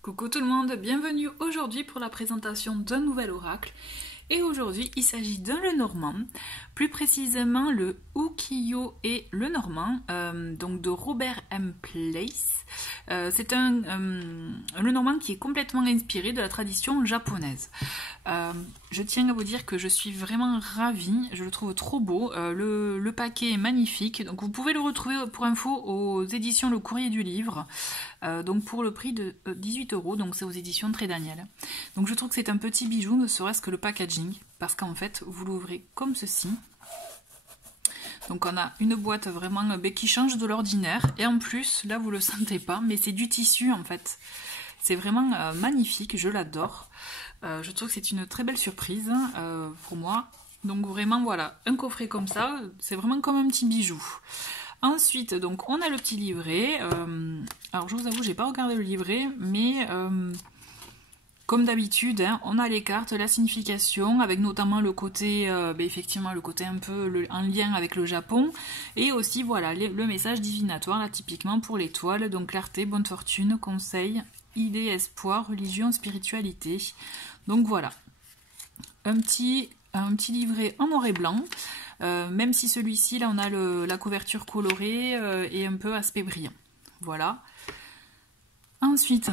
Coucou tout le monde, bienvenue aujourd'hui pour la présentation d'un nouvel oracle. Et aujourd'hui, il s'agit d'un Lenormand, plus précisément le Ukiyo et Lenormand, donc de Robert M. Place. C'est un Lenormand qui est complètement inspiré de la tradition japonaise. Je tiens à vous dire que je suis vraiment ravie, je le trouve trop beau, le paquet est magnifique, donc vous pouvez le retrouver pour info aux éditions Le Courrier du Livre, donc pour le prix de 18 €, donc c'est aux éditions Très Daniel. Donc je trouve que c'est un petit bijou, ne serait-ce que le packaging, parce qu'en fait vous l'ouvrez comme ceci. Donc on a une boîte vraiment qui change de l'ordinaire, et en plus, là vous le sentez pas, mais c'est du tissu en fait. C'est vraiment magnifique, je l'adore. Je trouve que c'est une très belle surprise pour moi. Donc vraiment voilà, un coffret comme ça, c'est vraiment comme un petit bijou. Ensuite, donc on a le petit livret. Alors je vous avoue, j'ai pas regardé le livret, mais comme d'habitude, hein, on a les cartes, la signification, avec notamment le côté, effectivement, le côté un peu en lien avec le Japon, et aussi voilà le message divinatoire, là typiquement pour l'étoile, donc clarté, bonne fortune, conseil, idée, espoir, religion, spiritualité. Donc voilà, un petit livret en noir et blanc, même si celui-ci, là on a la couverture colorée et un peu aspect brillant. Voilà. Ensuite,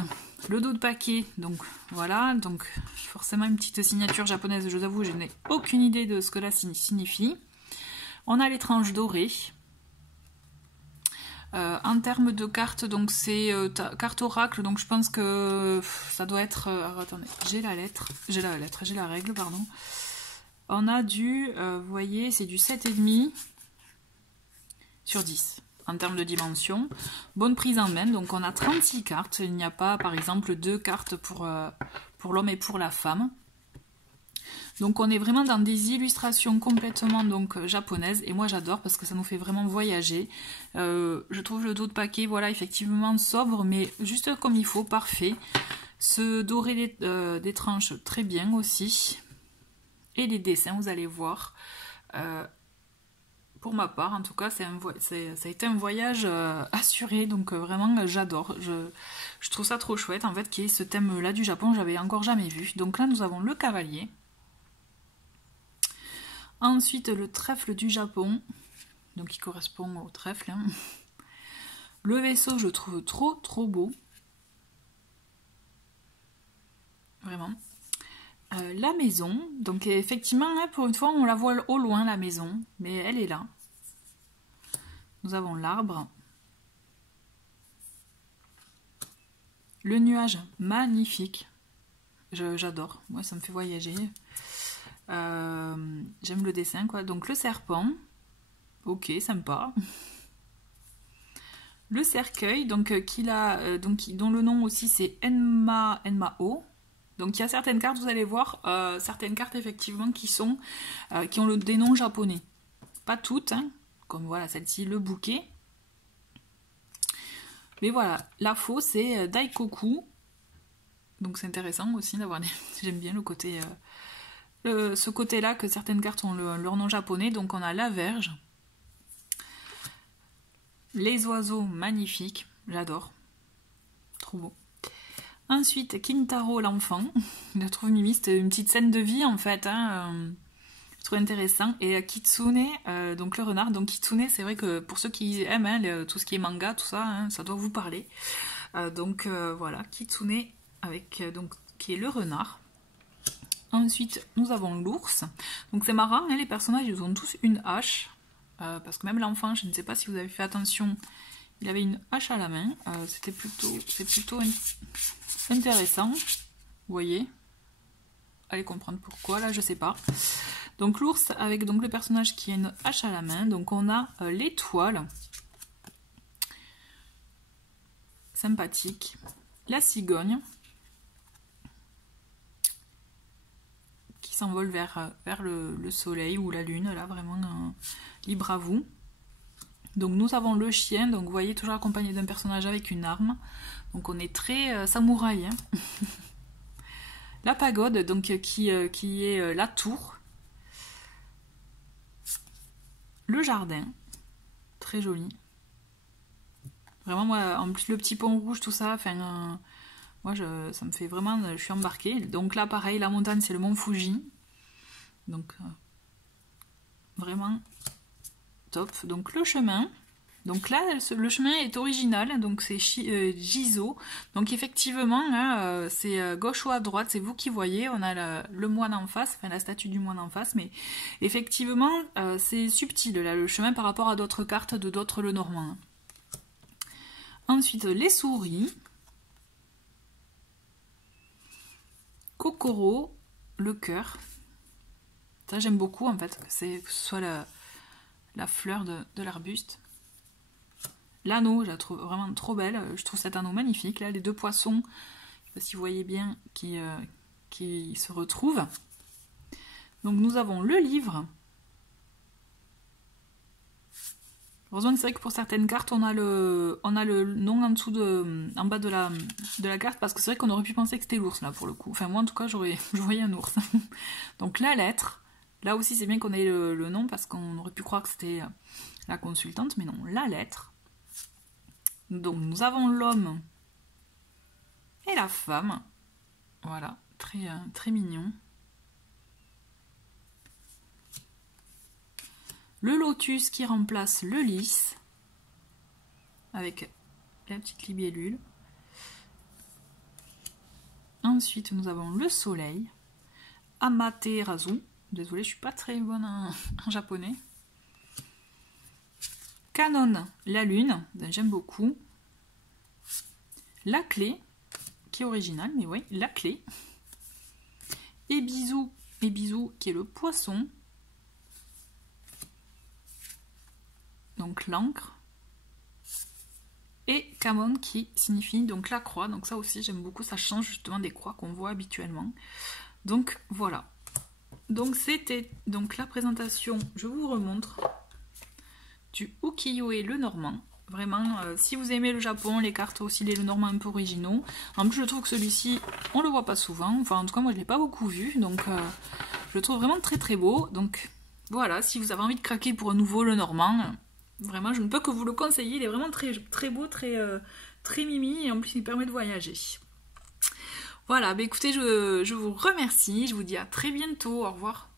le dos de paquet, donc voilà, donc forcément une petite signature japonaise, je vous avoue, je n'ai aucune idée de ce que là signifie. On a les tranches dorées. En termes de cartes, donc c'est carte oracle, donc je pense que ça doit être... alors attendez, j'ai la règle, pardon. On a du, vous voyez, c'est du 7,5 sur 10. En termes de dimension, bonne prise en main, donc on a 36 cartes, il n'y a pas par exemple 2 cartes pour l'homme et pour la femme. Donc on est vraiment dans des illustrations complètement donc japonaises, et moi j'adore parce que ça nous fait vraiment voyager. Je trouve le dos de paquet, voilà, effectivement sobre, mais juste comme il faut, parfait. Ce doré des tranches, très bien aussi. Et les dessins, vous allez voir. Pour ma part, en tout cas, ça a été un voyage assuré, donc vraiment j'adore. Je trouve ça trop chouette, en fait, qu'il y ait ce thème-là du Japon, j'avais encore jamais vu. Donc là, nous avons le cavalier. Ensuite, le trèfle du Japon, donc qui correspond au trèfle. Hein. Le vaisseau, je trouve trop beau. Vraiment. La maison, donc effectivement, là, pour une fois, on la voit au loin, la maison, mais elle est là. Nous avons l'arbre. Le nuage, magnifique. J'adore, moi ça me fait voyager. J'aime le dessin, quoi. Donc le serpent, ok, sympa. Le cercueil, donc, dont le nom aussi c'est Enmao. Donc il y a certaines cartes, vous allez voir, certaines cartes effectivement qui ont des noms japonais. Pas toutes, hein, comme voilà celle-ci, le bouquet. Mais voilà, la faux c'est Daikoku. Donc c'est intéressant aussi d'avoir des... J'aime bien le côté... ce côté-là que certaines cartes ont leur nom japonais. Donc on a la verge. Les oiseaux magnifiques, j'adore. Trop beau. Ensuite, Kintaro l'enfant. Je trouve mimiste, une petite scène de vie en fait. Hein, je trouve intéressant. Et Kitsune, donc le renard. Donc Kitsune, c'est vrai que pour ceux qui aiment hein, tout ce qui est manga, tout ça, hein, ça doit vous parler. Donc voilà, Kitsune avec donc qui est le renard. Ensuite, nous avons l'ours. Donc c'est marrant, hein, les personnages ils ont tous une hache. Parce que même l'enfant, je ne sais pas si vous avez fait attention, il avait une hache à la main. C'est plutôt intéressant. Vous voyez, allez comprendre pourquoi, là je sais pas. Donc l'ours avec donc le personnage qui a une hache à la main. Donc on a l'étoile. Sympathique. La cigogne. Qui s'envole vers le soleil ou la lune, là vraiment libre à vous. Donc nous avons le chien, donc vous voyez toujours accompagné d'un personnage avec une arme. Donc on est très samouraï. Hein. La pagode, donc qui est la tour. Le jardin, très joli. Vraiment moi, en plus le petit pont rouge, tout ça, enfin Moi, ça me fait vraiment... Je suis embarquée. Donc là, pareil, la montagne, c'est le mont Fuji. Donc, vraiment top. Donc, le chemin. Donc là, le chemin est original. Donc, c'est Jizo. Donc, effectivement, hein, c'est gauche ou à droite. C'est vous qui voyez. On a le moine en face. Enfin, la statue du moine en face. Mais effectivement, c'est subtil, là, le chemin par rapport à d'autres cartes de d'autres Lenormand. Ensuite, les souris. Kokoro, le cœur. Ça, j'aime beaucoup, en fait. C'est que ce soit la fleur de l'arbuste. L'anneau, je la trouve vraiment trop belle. Je trouve cet anneau magnifique. Là, les deux poissons, je ne sais pas si vous voyez bien, qui se retrouvent. Donc, nous avons le livre. Heureusement que c'est vrai que pour certaines cartes, on a le nom en dessous en bas de la carte, parce que c'est vrai qu'on aurait pu penser que c'était l'ours, là, pour le coup. Enfin, moi, en tout cas, je voyais un ours. Donc, la lettre. Là aussi, c'est bien qu'on ait le nom, parce qu'on aurait pu croire que c'était la consultante, mais non, la lettre. Donc, nous avons l'homme et la femme. Voilà, très, très mignon. Le lotus qui remplace le lys, avec la petite libellule. Ensuite, nous avons le soleil. Amaterasu. Désolée, je suis pas très bonne en japonais. Canon, la lune. J'aime beaucoup. La clé, qui est originale, mais oui, la clé. Et bisou, qui est le poisson. Donc l'encre. Et Kamon qui signifie donc la croix. Donc ça aussi j'aime beaucoup, ça change justement des croix qu'on voit habituellement. Donc voilà. Donc c'était donc la présentation, je vous remontre, du ukiyo-e Lenormand. Vraiment, si vous aimez le Japon, les cartes aussi, les Lenormand un peu originaux. En plus je trouve que celui-ci, on le voit pas souvent. Enfin en tout cas moi je l'ai pas beaucoup vu. Donc je le trouve vraiment très très beau. Donc voilà, si vous avez envie de craquer pour un nouveau Lenormand, vraiment je ne peux que vous le conseiller. Il est vraiment très, très beau, très, très mimi et en plus il permet de voyager. Voilà, bah écoutez, je vous remercie. Je vous dis à très bientôt. Au revoir.